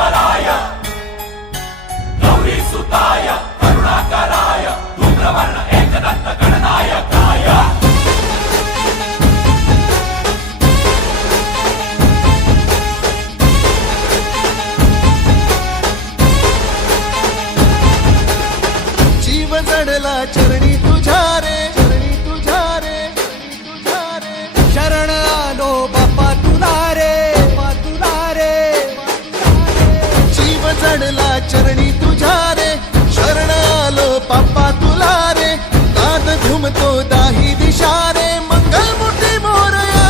विघ्नेश्वराय गौरी सुताय करुणाकराय धूम्रवर्ण एकदंत गणनायकाय जीव जडला चरणी तुझ्या रे शरण आलो बाप्पा तुला रे जीव जडला चरणी तुझ्या रे शरण आलो बाप्पा तुला रे नाद घुमतो दाही दिशा रे मंगल मूर्ती मोरया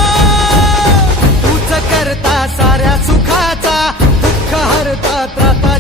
तूच करता साऱ्या सुखाचा दुःख हरता त्राता